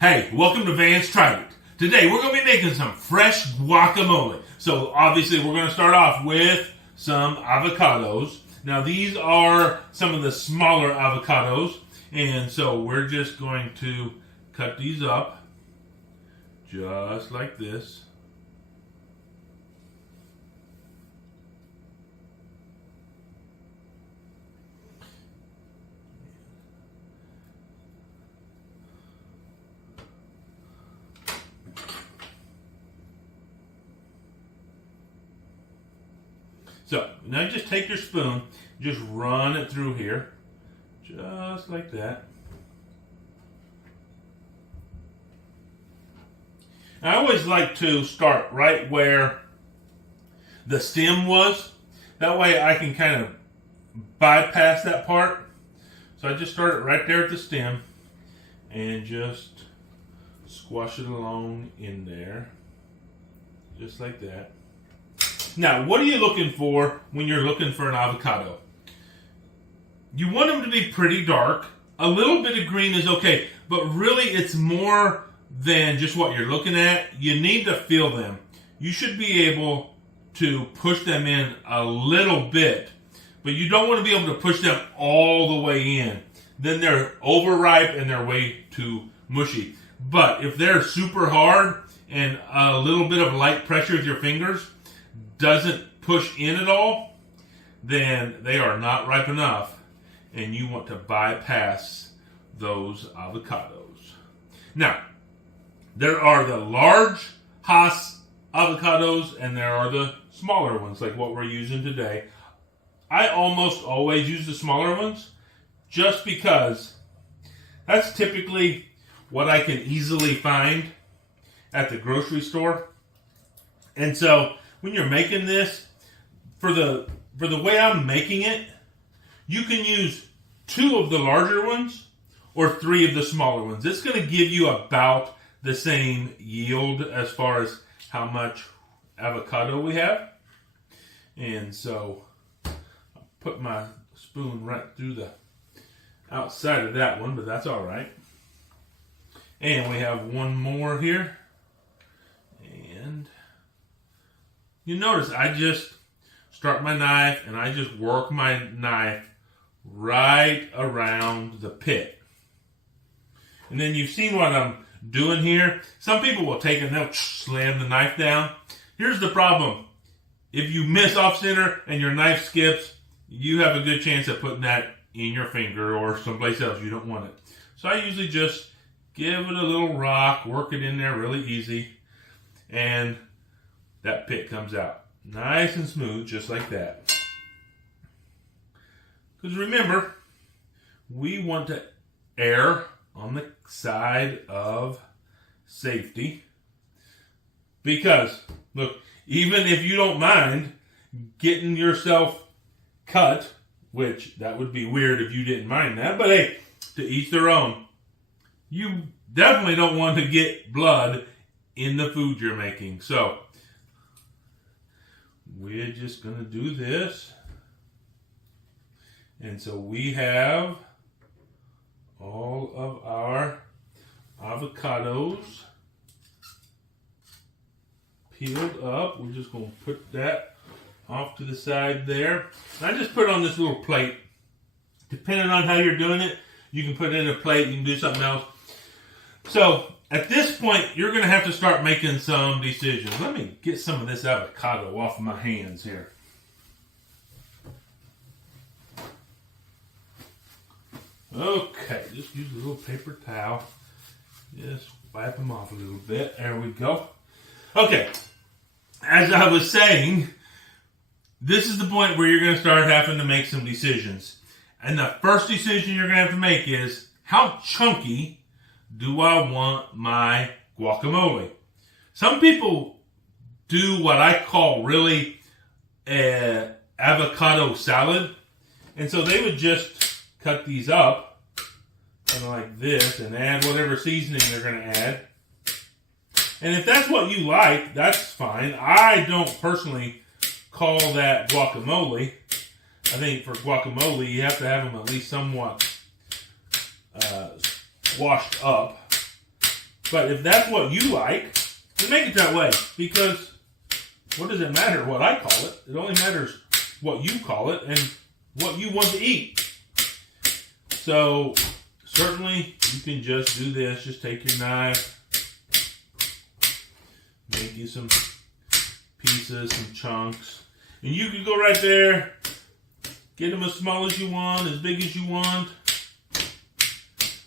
Hey, welcome to Vance Tried It. Today we're going to be making some fresh guacamole. So obviously we're going to start off with some avocados. Now these are some of the smaller avocados, and so we're just going to cut these up just like this. So, now just take your spoon, just run it through here, just like that. I always like to start right where the stem was. That way I can kind of bypass that part. So I just start it right there at the stem and just squash it along in there, just like that. Now, what are you looking for when you're looking for an avocado? You want them to be pretty dark. A little bit of green is okay, but really it's more than just what you're looking at. You need to feel them. You should be able to push them in a little bit, but you don't want to be able to push them all the way in. Then they're overripe and they're way too mushy. But if they're super hard and a little bit of light pressure with your fingers doesn't push in at all, then they are not ripe enough, and you want to bypass those avocados. Now, there are the large Hass avocados, and there are the smaller ones, like what we're using today. I almost always use the smaller ones, just because that's typically what I can easily find at the grocery store. And so when you're making this, for the way I'm making it, you can use 2 of the larger ones or 3 of the smaller ones. It's going to give you about the same yield as far as how much avocado we have. And so I'll put my spoon right through the outside of that one, but that's all right. And we have one more here. And you notice I just start my knife and I just work my knife right around the pit. And then you've seen what I'm doing here. Some people will take and they'll slam the knife down. Here's the problem. If you miss off center and your knife skips, you have a good chance of putting that in your finger or someplace else. You don't want it. So I usually just give it a little rock, work it in there really easy, and that pit comes out nice and smooth, just like that. Because remember, we want to err on the side of safety. Because, look, even if you don't mind getting yourself cut, which that would be weird if you didn't mind that, but hey, to each their own. You definitely don't want to get blood in the food you're making. So we're just going to do this. And so we have all of our avocados peeled up. We're just going to put that off to the side there. And I just put it on this little plate. Depending on how you're doing it, you can put it in a plate, you can do something else. So at this point, you're going to have to start making some decisions. Let me get some of this avocado off my hands here. Okay, just use a little paper towel. Just wipe them off a little bit. There we go. Okay, as I was saying, this is the point where you're going to start having to make some decisions. And the first decision you're going to have to make is, how chunky do I want my guacamole? Some people do what I call really an avocado salad. And so they would just cut these up, kind of like this, and add whatever seasoning they're going to add. And if that's what you like, that's fine. I don't personally call that guacamole. I think for guacamole, you have to have them at least somewhat washed up. But if that's what you like, then make it that way. Because what does it matter what I call it? It only matters what you call it and what you want to eat. So certainly you can just do this. Just take your knife, make you some pieces, some chunks. And you can go right there, get them as small as you want, as big as you want.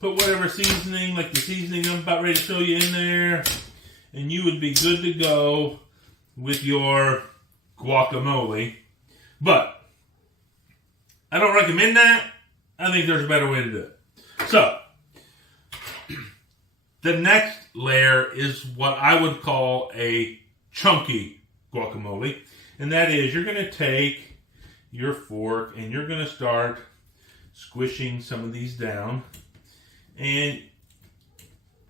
Put whatever seasoning, like the seasoning I'm about ready to show you in there. And you would be good to go with your guacamole. But I don't recommend that. I think there's a better way to do it. So, the next layer is what I would call a chunky guacamole. And that is, you're going to take your fork and you're going to start squishing some of these down. And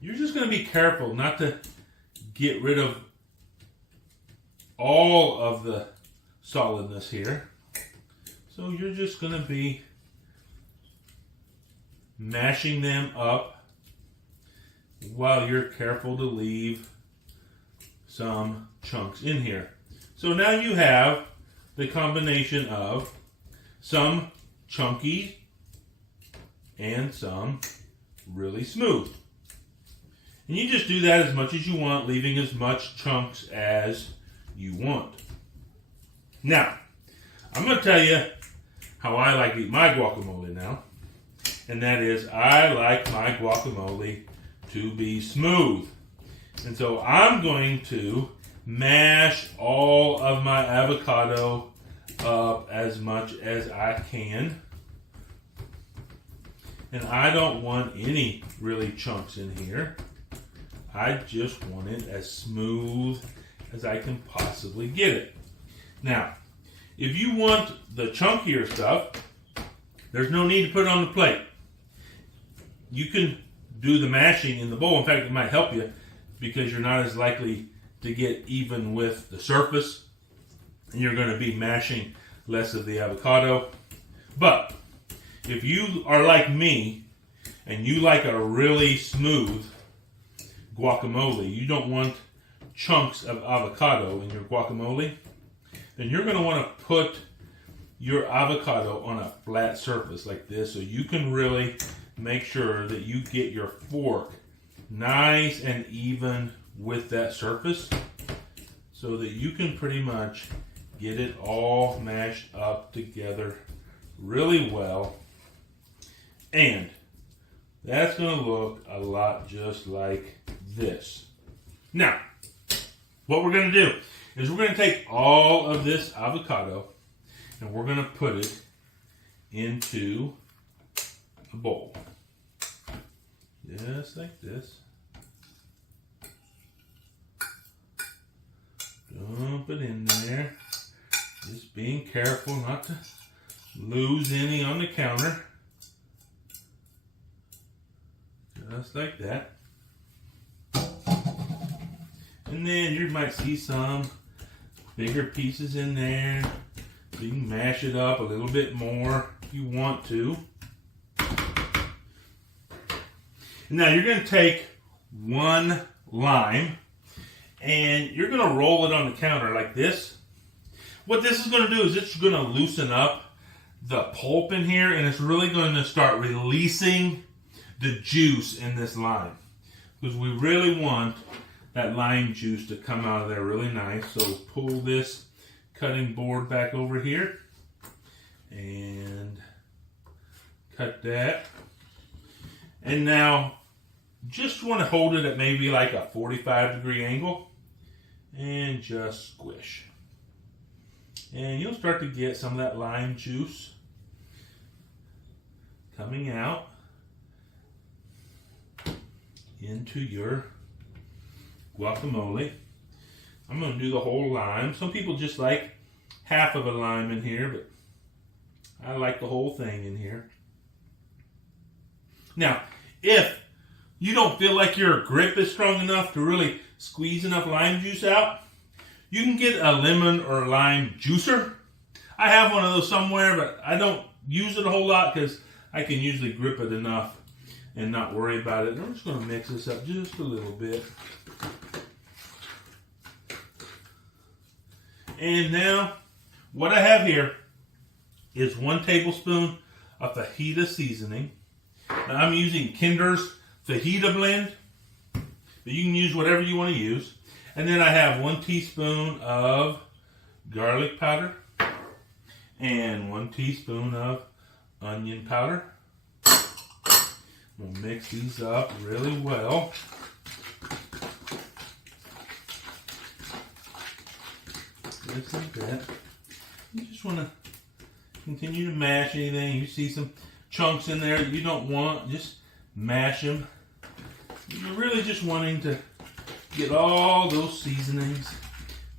you're just going to be careful not to get rid of all of the solidness here. So you're just going to be mashing them up while you're careful to leave some chunks in here. So now you have the combination of some chunky and some really smooth. And you just do that as much as you want, leaving as much chunks as you want. Now, I'm going to tell you how I like to eat my guacamole now. And that is, I like my guacamole to be smooth. And so I'm going to mash all of my avocado up as much as I can. And I don't want any really chunks in here. I just want it as smooth as I can possibly get it. Now, if you want the chunkier stuff, there's no need to put it on the plate. You can do the mashing in the bowl. In fact, it might help you because you're not as likely to get even with the surface. And you're going to be mashing less of the avocado. But if you are like me and you like a really smooth guacamole, you don't want chunks of avocado in your guacamole, then you're going to want to put your avocado on a flat surface like this so you can really make sure that you get your fork nice and even with that surface so that you can pretty much get it all mashed up together really well. And that's going to look a lot just like this. Now, what we're going to do is we're going to take all of this avocado and we're going to put it into a bowl. Just like this. Dump it in there. Just being careful not to lose any on the counter. Just like that. And then you might see some bigger pieces in there. You can mash it up a little bit more if you want to. Now you're going to take one lime and you're going to roll it on the counter like this. What this is going to do is it's going to loosen up the pulp in here and it's really going to start releasing the juice in this lime. Because we really want that lime juice to come out of there really nice. So pull this cutting board back over here and cut that. And now just want to hold it at maybe like a 45-degree angle and just squish. And you'll start to get some of that lime juice coming out into your guacamole. I'm going to do the whole lime. Some people just like half of a lime in here, but I like the whole thing in here. Now, if you don't feel like your grip is strong enough to really squeeze enough lime juice out, you can get a lemon or lime juicer. I have one of those somewhere, but I don't use it a whole lot because I can usually grip it enough and not worry about it. And I'm just going to mix this up just a little bit. And now, what I have here is 1 tablespoon of fajita seasoning. Now I'm using Kinder's fajita blend, but you can use whatever you want to use. And then I have 1 teaspoon of garlic powder and 1 teaspoon of onion powder. We'll mix these up really well. Just like that. You just want to continue to mash anything. You see some chunks in there that you don't want, just mash them. You're really just wanting to get all those seasonings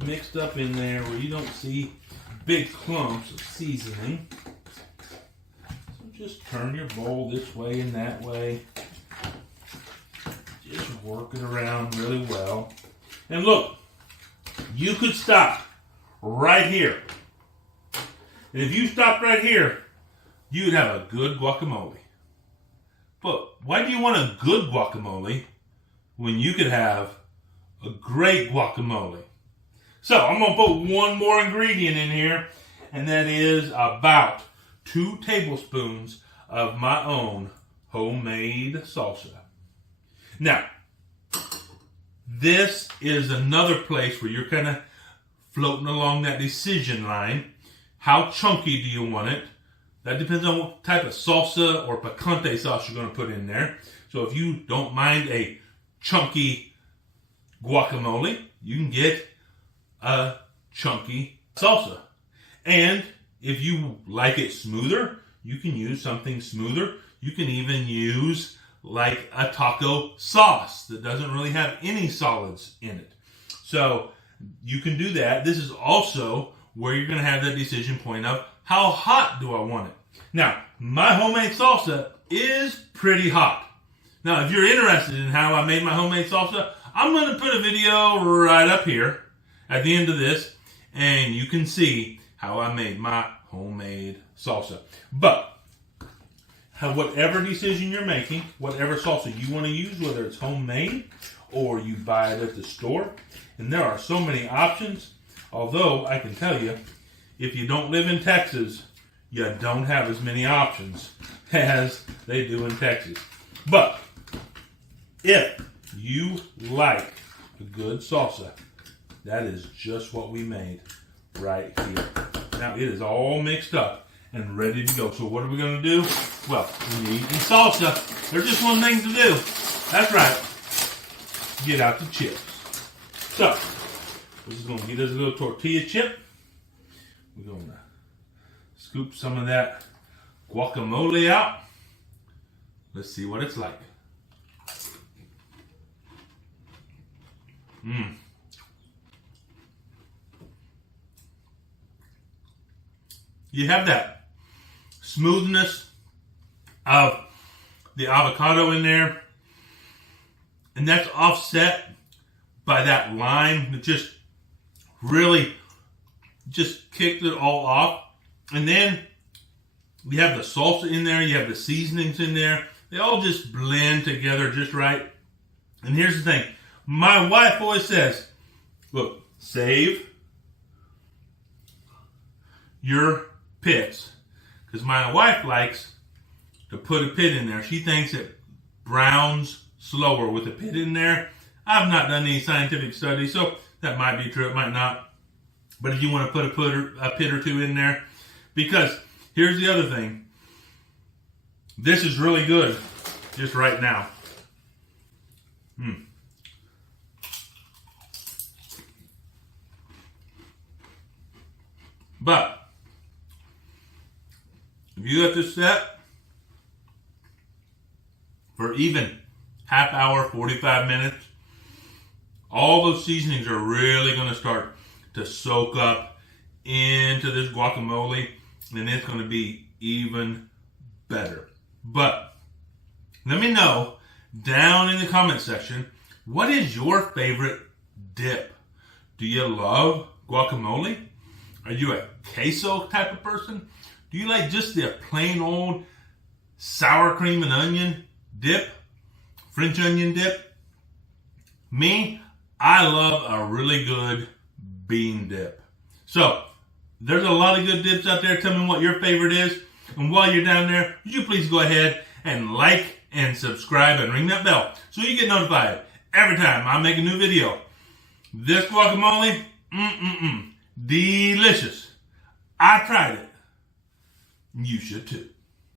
mixed up in there where you don't see big clumps of seasoning. So just turn your bowl this way and that way. Just work it around really well. And look, you could stop right here. And if you stopped right here, you'd have a good guacamole. But why do you want a good guacamole when you could have a great guacamole? So I'm going to put one more ingredient in here, and that is about 2 tablespoons of my own homemade salsa. Now, this is another place where you're kind of floating along that decision line. How chunky do you want it? That depends on what type of salsa or picante sauce you're going to put in there. So if you don't mind a chunky guacamole, you can get a chunky salsa. And if you like it smoother, you can use something smoother. You can even use like a taco sauce that doesn't really have any solids in it. So you can do that. This is also where you're going to have that decision point of how hot do I want it. Now, my homemade salsa is pretty hot. Now, if you're interested in how I made my homemade salsa, I'm going to put a video right up here at the end of this, and you can see how I made my homemade salsa. But whatever decision you're making, whatever salsa you want to use, whether it's homemade or you buy it at the store, and there are so many options. Although I can tell you, if you don't live in Texas, you don't have as many options as they do in Texas. But if you like a good salsa, that is just what we made right here. Now it is all mixed up and ready to go. So what are we going to do? Well, when you're eating salsa, there's just one thing to do. That's right. Get out the chips. So this is going to get us a little tortilla chip. We're going to scoop some of that guacamole out. Let's see what it's like. You have that smoothness of the avocado in there, and that's offset by that lime that just really just kicked it all off. And then you have the salsa in there, you have the seasonings in there. They all just blend together just right. And here's the thing. My wife always says, look, save your pits. Because my wife likes to put a pit in there. She thinks it browns slower with a pit in there. I've not done any scientific studies, so that might be true, it might not. But if you want to put a pit or two in there, because here's the other thing. This is really good just right now. But if you let this set for even half hour, 45 minutes, all those seasonings are really going to start to soak up into this guacamole, and it's going to be even better. But let me know down in the comment section, what is your favorite dip? Do you love guacamole? Are you a queso type of person? Do you like just the plain old sour cream and onion dip, French onion dip. Me, I love a really good bean dip. So, there's a lot of good dips out there. Tell me what your favorite is. And while you're down there, would you please go ahead and like and subscribe and ring that bell so you get notified every time I make a new video. This guacamole, delicious. I tried it. You should too.